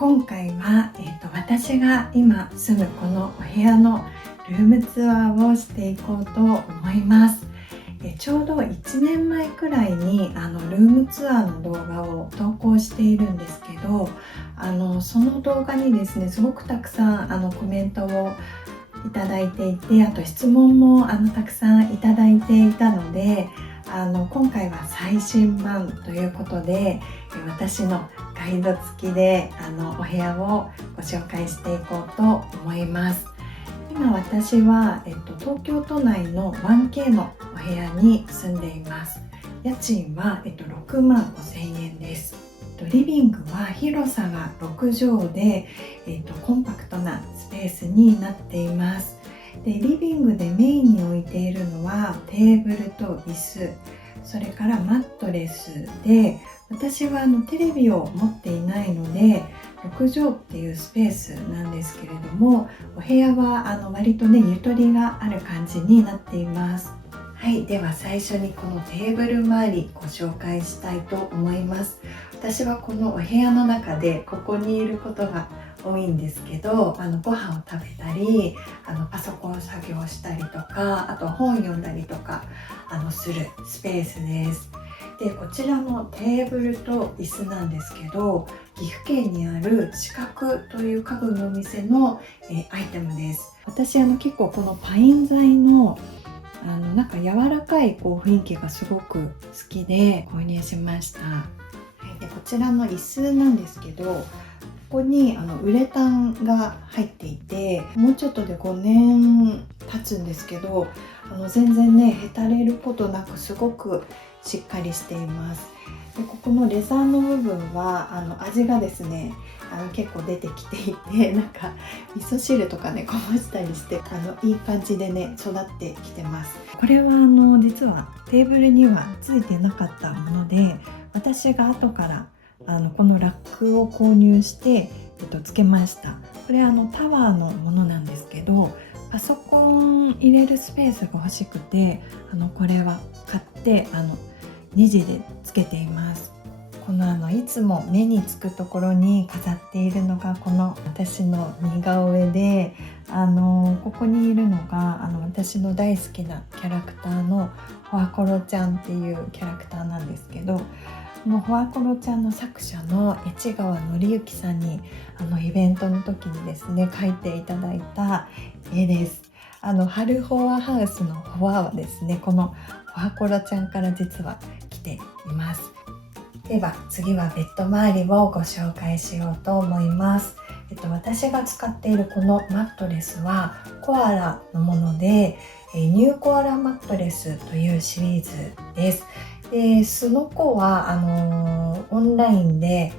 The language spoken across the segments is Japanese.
今回は、私が今住むこのお部屋のルームツアーをしていこうと思います。ちょうど1年前くらいにルームツアーの動画を投稿しているんですけど、その動画にですねすごくたくさんコメントをいただいていて、あと質問もたくさんいただいていたので、今回は最新版ということで私のガイド付きでお部屋をご紹介していこうと思います。今私は、東京都内の 1K のお部屋に住んでいます。家賃は、6万5千円です。リビングは広さが6畳で、コンパクトなスペースになっています。でリビングでメインに置いているのはテーブルと椅子、それからマットレスで、私はテレビを持っていないので6畳っていうスペースなんですけれども、お部屋は割とねゆとりがある感じになっています。はい、では最初にこのテーブル周りご紹介したいと思います。私はこのお部屋の中でここにいることが多いんですけど、ご飯を食べたりパソコン作業したりとか、あと本読んだりとかするスペースです。でこちらのテーブルと椅子なんですけど、岐阜県にある四角という家具のお店の、アイテムです。私結構このパイン材のなんか柔らかい雰囲気がすごく好きで購入しました。はい、でこちらの椅子なんですけど、ここにウレタンが入っていて、もうちょっとで5年経つんですけど全然ねへたれることなくすごくしっかりしています。でここのレザーの部分は味がですね結構出てきていて、なんか味噌汁とかねこぼしたりしていい感じでね育ってきてます。これは実はテーブルにはついてなかったもので、私が後からこのラックを購入して、つけました。これタワーのものなんですけど、パソコン入れるスペースが欲しくてこれは買ってネジでつけています。このいつも目につくところに飾っているのがこの私の似顔絵で、ここにいるのが私の大好きなキャラクターのホワコロちゃんっていうキャラクターなんですけど、このホワコロちゃんの作者の越川紀之さんにイベントの時にですね描いていただいた絵です。春ホワハウスのホワはですねこのホワコロちゃんから実は来ています。では次はベッド周りをご紹介しようと思います。私が使っているこのマットレスはコアラのもので、ニューコアラマットレスというシリーズです。でスノコはオンラインで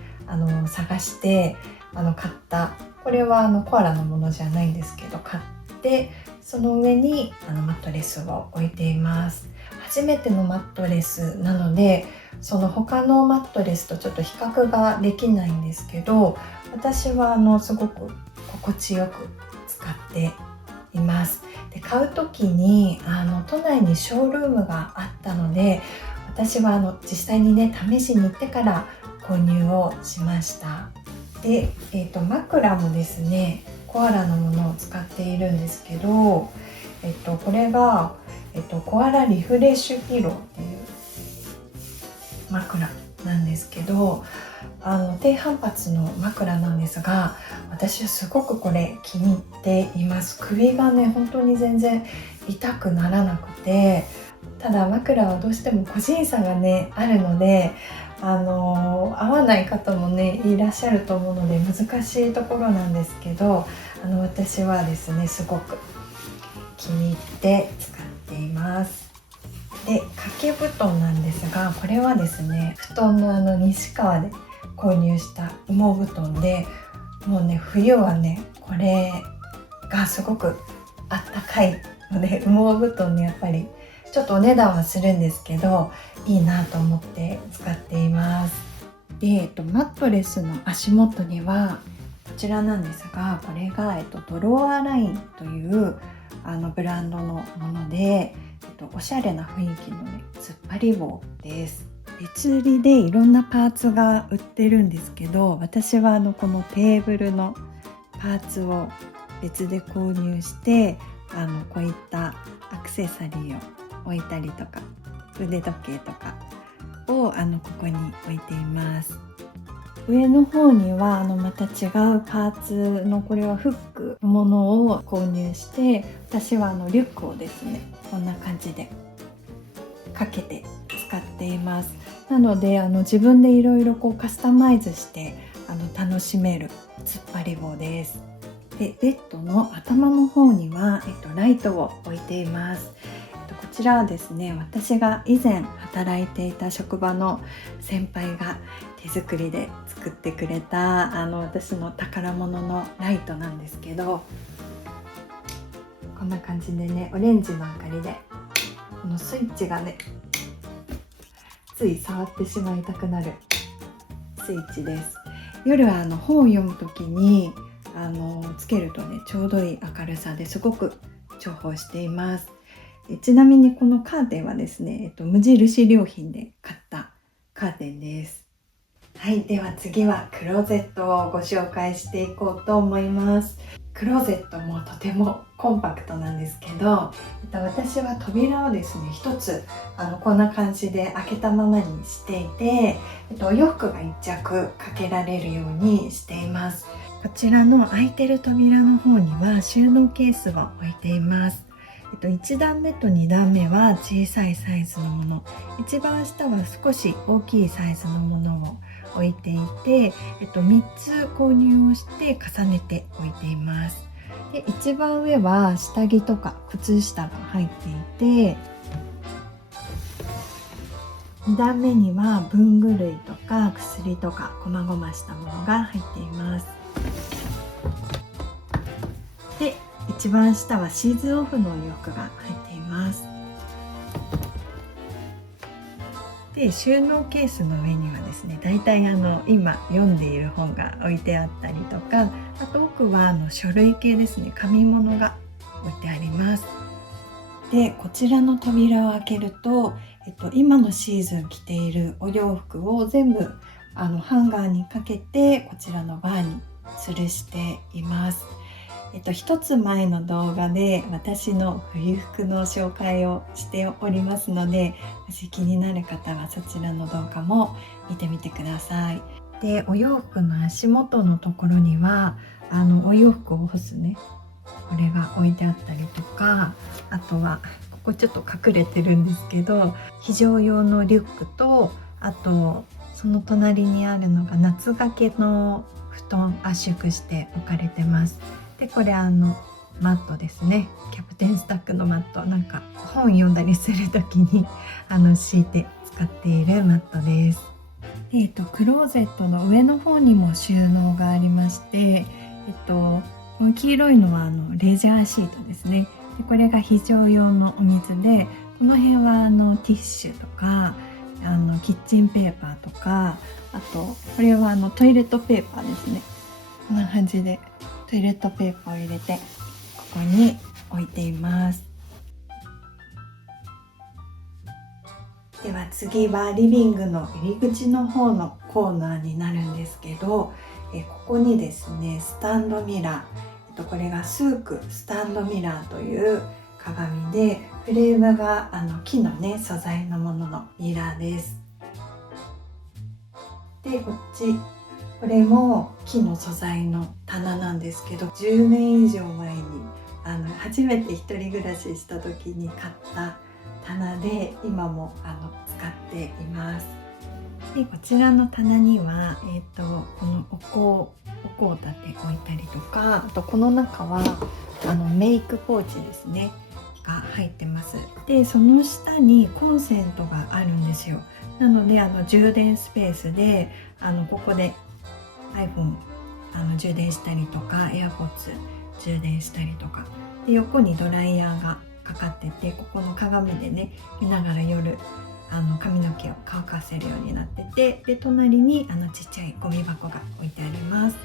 探して買った、これはコアラのものじゃないんですけど買って、その上にマットレスを置いています。初めてのマットレスなのでその他のマットレスとちょっと比較ができないんですけど、私はすごく心地よく使っています。で買う時に都内にショールームがあったので、私は実際にね試しに行ってから購入をしました。で、枕もですねコアラのものを使っているんですけど、これが、コアラリフレッシュピローっていう枕なんですけど、低反発の枕なんですが、私はすごくこれ気に入っています。首がね本当に全然痛くならなくて、ただ枕はどうしても個人差がねあるので合わない方もねいらっしゃると思うので難しいところなんですけど、私はですねすごく気に入って使っています。で掛け布団なんですが、これはですね布団の西川で購入した羽毛布団で、もうね冬はねこれがすごくあったかいので、羽毛布団ねやっぱりちょっとお値段はするんですけどいいなと思って使っています。で、マットレスの足元にはこちらなんですが、これが、ドロワーラインというブランドのもので、おしゃれな雰囲気のね突っ張り棒です。別売りでいろんなパーツが売ってるんですけど、私はこのテーブルのパーツを別で購入して、こういったアクセサリーを置いたりとか、腕時計とかをここに置いています。上の方にはまた違うパーツの、これはフックのものを購入して、私はリュックをですね、こんな感じでかけて使っています。なので自分でいろいろカスタマイズして楽しめる突っ張り棒です。でベッドの頭の方には、ライトを置いています。こちらはですね、私が以前働いていた職場の先輩が手作りで作ってくれた私の宝物のライトなんですけど、こんな感じでね、オレンジの明かりで、このスイッチがね、つい触ってしまいたくなるスイッチです。夜は本を読むときにつけるとね、ちょうどいい明るさですごく重宝しています。ちなみにこのカーテンはですね、無印良品で買ったカーテンです。はい、では次はクローゼットをご紹介していこうと思います。クローゼットもとてもコンパクトなんですけど、私は扉をですね、一つこんな感じで開けたままにしていて、お洋服が1着かけられるようにしています。こちらの開いてる扉の方には収納ケースを置いています。1段目と2段目は小さいサイズのもの、一番下は少し大きいサイズのものを置いていて、3つ購入をして重ねて置いています。で一番上は下着とか靴下が入っていて、2段目には文具類とか薬とか細々したものが入っています。で一番下はシーズンオフのお洋服が入っています。で収納ケースの上にはですね、だいたい今読んでいる本が置いてあったりとか、あと奥は書類系ですね、紙物が置いてあります。でこちらの扉を開けると、今のシーズン着ているお洋服を全部ハンガーにかけて、こちらのバーに吊るしています。一つ前の動画で私の冬服の紹介をしておりますので、もし気になる方はそちらの動画も見てみてください。でお洋服の足元のところにはお洋服を干すね、これが置いてあったりとか、あとはここちょっと隠れてるんですけど、非常用のリュックと、あとその隣にあるのが夏掛けの布団、圧縮して置かれてます。でこれマットですね、キャプテンスタックのマット、なんか本読んだりする時に敷いて使っているマットです。クローゼットの上の方にも収納がありまして、この黄色いのはレジャーシートですね。でこれが非常用のお水で、この辺はティッシュとかキッチンペーパーとか、あとこれはトイレットペーパーですね。こんな感じでトイレットペーパーを入れてここに置いています。では次はリビングの入り口の方のコーナーになるんですけど、ここにですね、スタンドミラー、これがスークスタンドミラーという鏡で、フレームが木のね素材のもののミラーです。でこっち、これも木の素材の棚なんですけど、10年以上前に初めて一人暮らしした時に買った棚で、今も使っています。でこちらの棚には、このお香を立て置いたりとか、あとこの中はメイクポーチですねが入ってます。でその下にコンセントがあるんですよ。なので充電スペースでここで iPhone 充電したりとか AirPods 充電したりとかで、横にドライヤーがかかってて、ここの鏡でね見ながら夜髪の毛を乾かせるようになってて、で隣にちっちゃいゴミ箱が置いてあります。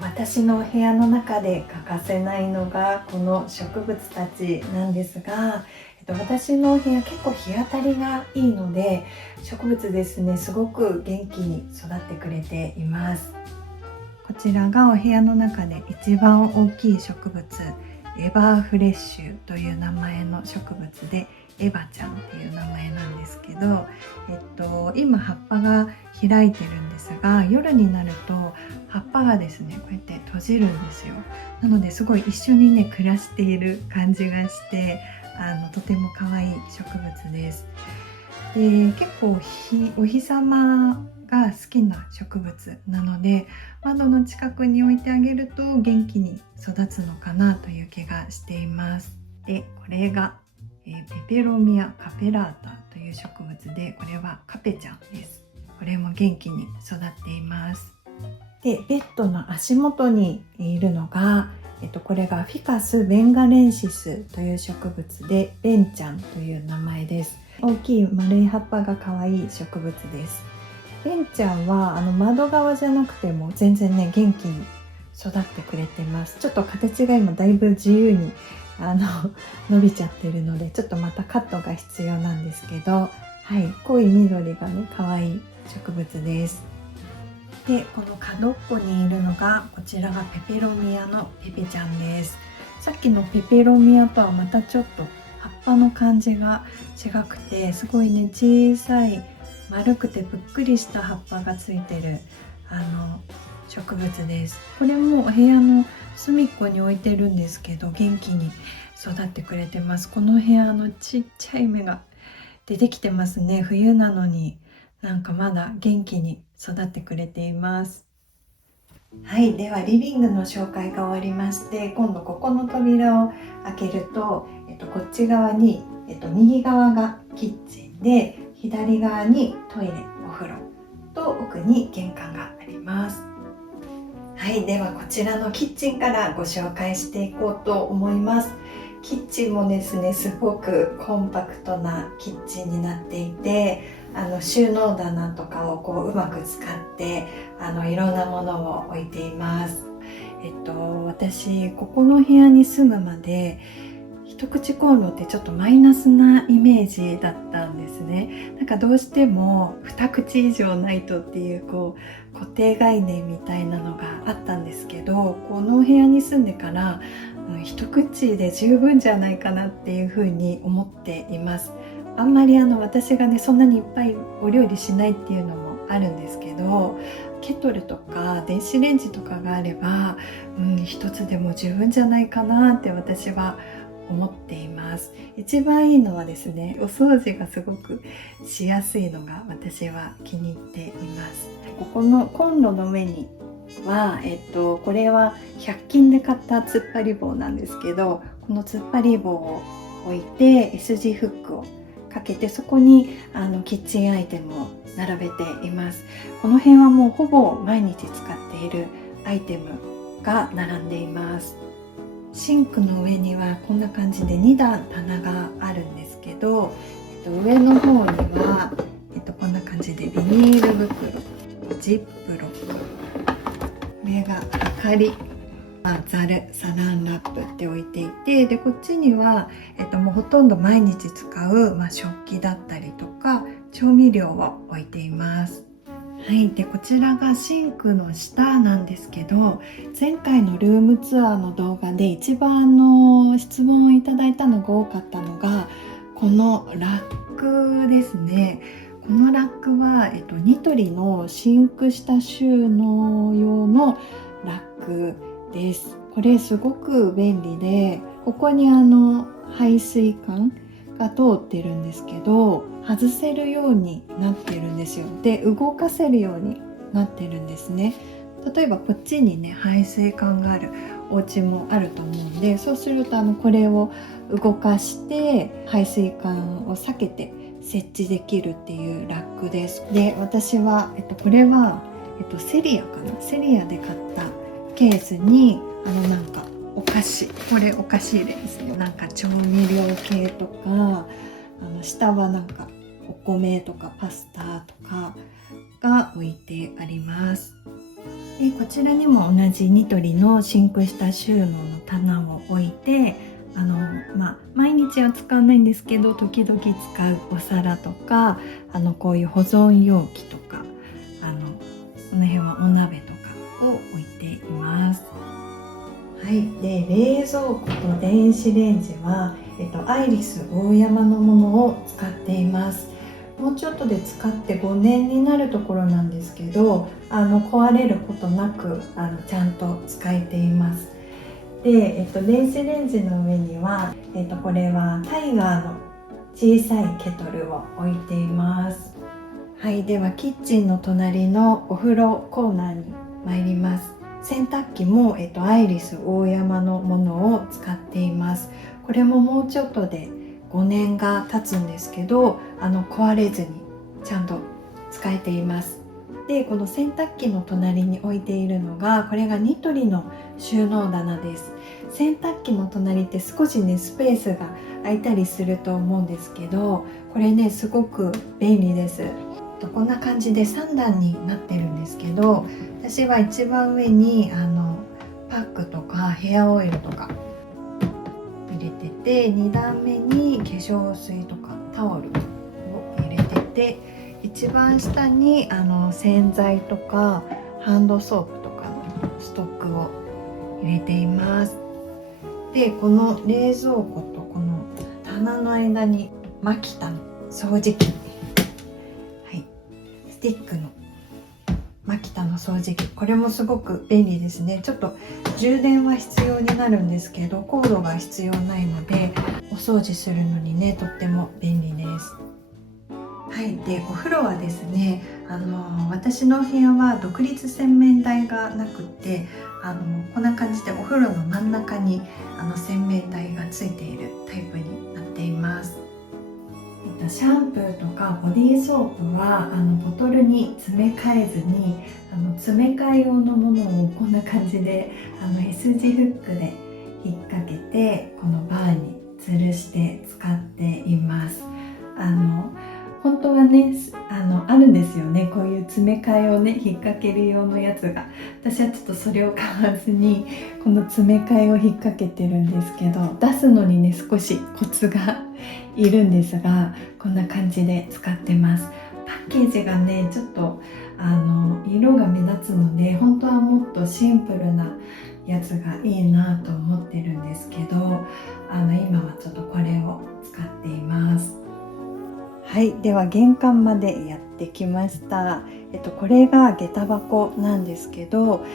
私の部屋の中で欠かせないのがこの植物たちなんですが、私のお部屋結構日当たりがいいので、植物ですね、すごく元気に育ってくれています。こちらがお部屋の中で一番大きい植物、エバーフレッシュという名前の植物で、エバちゃんっていう名前なんですけど、今葉っぱが開いてるんですが、夜になると葉っぱがですね、こうやって閉じるんですよ。なのですごい一緒にね暮らしている感じがして、とても可愛い植物です。で、結構お日様が好きな植物なので、窓の近くに置いてあげると元気に育つのかなという気がしています。で、これが、ペペロミアカペラータという植物で、これはカペちゃんです。これも元気に育っています。で、ベッドの足元にいるのが、これがフィカス・ベンガレンシスという植物で、ベンちゃんという名前です。大きい丸い葉っぱが可愛い植物です。ベンちゃんは窓側じゃなくても全然ね元気に育ってくれてます。ちょっと形が今だいぶ自由に伸びちゃってるので、ちょっとまたカットが必要なんですけど、はい、濃い緑がね可愛い植物です。で、この角っこにいるのが、こちらがペペロミアのペペちゃんです。さっきのペペロミアとはまたちょっと葉っぱの感じが違くて、すごいね小さい丸くてぷっくりした葉っぱがついてる植物です。これもお部屋の隅っこに置いてるんですけど、元気に育ってくれてます。この部屋のちっちゃい芽が出てきてますね。冬なのになんかまだ元気に育ってくれています。はい、ではリビングの紹介が終わりまして、今度ここの扉を開けると、こっち側に、右側がキッチンで、左側にトイレ、お風呂と奥に玄関があります。はい、ではこちらのキッチンからご紹介していこうと思います。キッチンもですね、すごくコンパクトなキッチンになっていて、収納棚とかをうまく使っていろんなものを置いています。私ここの部屋に住むまで一口コンロってちょっとマイナスなイメージだったんですね。なんかどうしても二口以上ないとっていう固定概念みたいなのがあったんですけど、この部屋に住んでから一口で十分じゃないかなっていうふうに思っています。あんまり私がねそんなにいっぱいお料理しないっていうのもあるんですけど、ケトルとか電子レンジとかがあれば、一つでも十分じゃないかなって私は思っています。一番いいのはですね、お掃除がすごくしやすいのが私は気に入っています。ここのコンロの上には、これは100均で買った突っ張り棒なんですけど、この突っ張り棒を置いて S 字フックをかけて、そこにキッチンアイテムを並べています。この辺はもうほぼ毎日使っているアイテムが並んでいます。シンクの上にはこんな感じで2段棚があるんですけど、上の方には、こんな感じでビニール袋、ジップロック、これがはかり、ざる、サランラップって置いていて、でこっちには、もうほとんど毎日使う、食器だったりとか調味料を置いています。はい、でこちらがシンクの下なんですけど、前回のルームツアーの動画で一番質問をいただいたのが多かったのが、このラックですね。このラックは、ニトリのシンク下収納用のラックです。これすごく便利で、ここに排水管が通ってるんですけど、外せるようになってるんですよ。で、動かせるようになってるんですね。例えばこっちにね排水管があるお家もあると思うんで、そうするとこれを動かして排水管を避けて設置できるっていうラックです。で、私は、これは、セリアかな、セリアで買ったケースになんかお菓子、これお菓子入れですね。なんか調味料系とか、下はなんかお米とかパスタとかが置いてあります。でこちらにも同じニトリのシンク下収納の棚を置いて、毎日は使わないんですけど、時々使うお皿とか、こういう保存容器とか、この辺はお鍋とかを置いています。はい、で冷蔵庫と電子レンジは、アイリスオーヤマのものを使っています。もうちょっとで使って5年になるところなんですけど、壊れることなくちゃんと使えています。で、電子レンジの上には、これはタイガーの小さいケトルを置いています。はい、ではキッチンの隣のお風呂コーナーに参ります。洗濯機も、アイリスオーヤマのものを使っています。これももうちょっとで5年が経つんですけど、壊れずにちゃんと使えています。で、この洗濯機の隣に置いているのが、これがニトリの収納棚です。洗濯機の隣って少しねスペースが空いたりすると思うんですけど、これねすごく便利です。こんな感じで3段になってるんですけど、私は一番上にパックとかヘアオイルとか入れてて、2段目に化粧水とかタオルを入れてて、一番下に洗剤とかハンドソープとかのストックを入れています。で、この冷蔵庫とこの棚の間にマキタの掃除機、スティックのマキタの掃除機、これもすごく便利ですね。ちょっと充電は必要になるんですけど、コードが必要ないのでお掃除するのにねとっても便利です。はい、でお風呂はですね、私のお部屋は独立洗面台がなくって、こんな感じでお風呂の真ん中に洗面台がついているタイプになっています。シャンプーとかボディーソープはボトルに詰め替えずに、詰め替え用のものをこんな感じでS 字フックで引っ掛けて、このバーに吊るして使っています。本当はねあるんですよね、こういう詰め替えをね引っ掛ける用のやつが。私はちょっとそれを買わずにこの詰め替えを引っ掛けてるんですけど、出すのにね少しコツがいるんですが、こんな感じで使ってます。パッケージがねちょっと色が目立つので、本当はもっとシンプルなやつがいいなと思ってるんですけど、今はちょっとこれを使っています。はい、では玄関までやってきました。これが下駄箱なんですけど、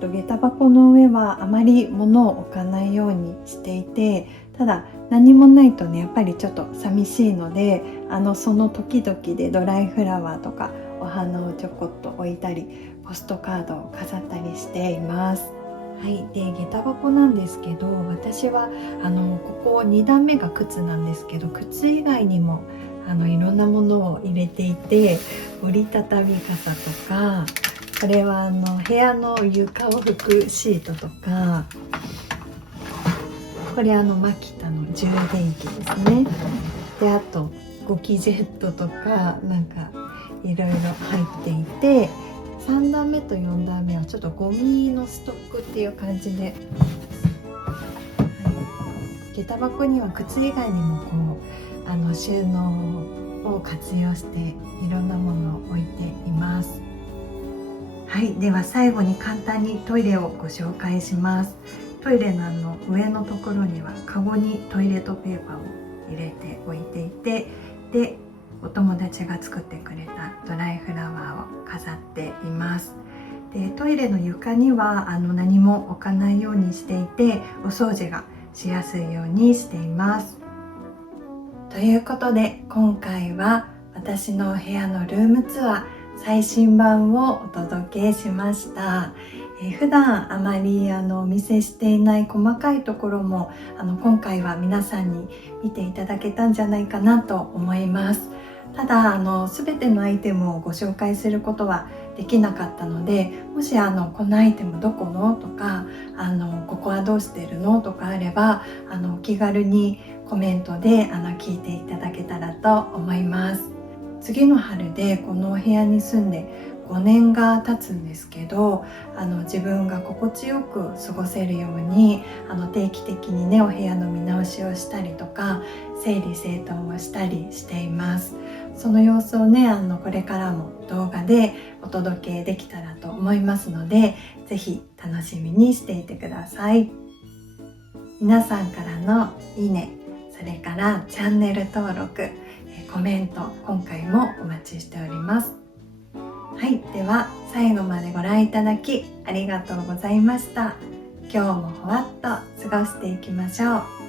下駄箱の上はあまり物を置かないようにしていて、ただ何もないとねやっぱりちょっと寂しいので、その時々でドライフラワーとかお花をちょこっと置いたり、ポストカードを飾ったりしています。はい、で下駄箱なんですけど、私はここ2段目が靴なんですけど、靴以外にもいろんなものを入れていて、折りたたみ傘とか、これは部屋の床を拭くシートとか、これマキタの充電器ですね。であとゴキジェットとかなんかいろいろ入っていて、3段目と4段目はちょっとゴミのストックっていう感じで、下駄箱には靴以外にもこう収納を活用していろんなものを置いています。はい、では最後に簡単にトイレをご紹介します。トイレの上のところにはカゴにトイレットペーパーを入れておいていて、でお友達が作ってくれたドライフラワーを飾っています。でトイレの床には何も置かないようにしていて、お掃除がしやすいようにしています。ということで今回は私のお部屋のルームツアー最新版をお届けしました。普段あまりお見せしていない細かいところも今回は皆さんに見ていただけたんじゃないかなと思います。ただ全てのアイテムをご紹介することはできなかったので、もしこのアイテムどこのとかここはどうしてるのとかあればお気軽にコメントで聞いていただけたらと思います。次の春でこのお部屋に住んで5年が経つんですけど、自分が心地よく過ごせるように定期的にねお部屋の見直しをしたりとか整理整頓をしたりしています。その様子をねこれからも動画でお届けできたらと思いますので、ぜひ楽しみにしていてください。皆さんからのいいね、それからチャンネル登録、コメント、今回もお待ちしております。はい、では最後までご覧いただきありがとうございました。今日もほわっと過ごしていきましょう。